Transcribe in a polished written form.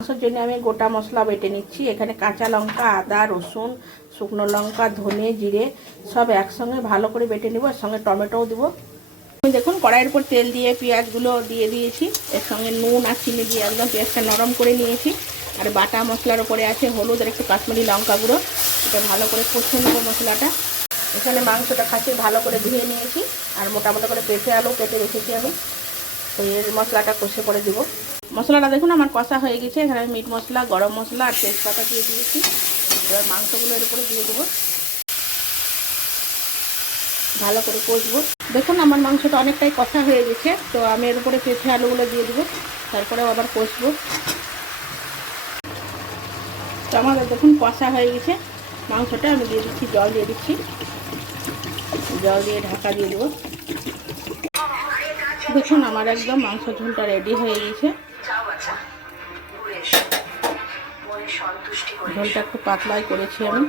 মাংসের জন্য আমি গোটা মশলা বেটে নিচ্ছি। এখানে কাঁচা লঙ্কা, আদা, রসুন, শুকনো লঙ্কা, ধনে, জিরে সব একসঙ্গে ভালো করে বেটে নেব। এর সঙ্গে টমেটোও দেবো। আমি দেখুন কড়াইয়ের উপর তেল দিয়ে পেঁয়াজগুলো দিয়ে দিয়েছি। এর সঙ্গে নুন আর চিনি দিয়ে একদম পেঁয়াজটা নরম করে নিয়েছি। আর বাটা মশলার উপরে আছে হলুদ আর একটু কাশ্মীরি লঙ্কা গুঁড়ো। এটা ভালো করে কষে নেবো মশলাটা। এখানে মাংসটা খাসির ভালো করে ধুয়ে নিয়েছি আর মোটামোটা করে পেঁপে আলু কেটে রেখেছি আমি। তো এর মশলাটা কষে করে দেবো। মশলাটা দেখুন আমার কষা হয়ে গেছে। এখানে আমি মিট মশলা, গরম মশলা আর তেজপাতা দিয়ে দিয়েছি। এবার মাংসগুলো এর উপরে দিয়ে দেবো, ভালো করে কষবো। দেখুন আমার মাংসটা অনেকটাই কষা হয়ে গেছে। তো আমি এর উপরে পেঁপে আলুগুলো দিয়ে দেবো, তারপরেও আবার কষবো। তো আমার দেখুন কষা হয়ে গেছে মাংসটা। আমি দিয়ে দিচ্ছি, জল দিয়ে দিচ্ছি। জল দিয়ে ঢাকা দিয়ে দেবো। দেখুন আমার একদম মাংস ঝোলটা রেডি হয়ে গেছে। ঝোলটা একটু পাতলাই করেছি আমি।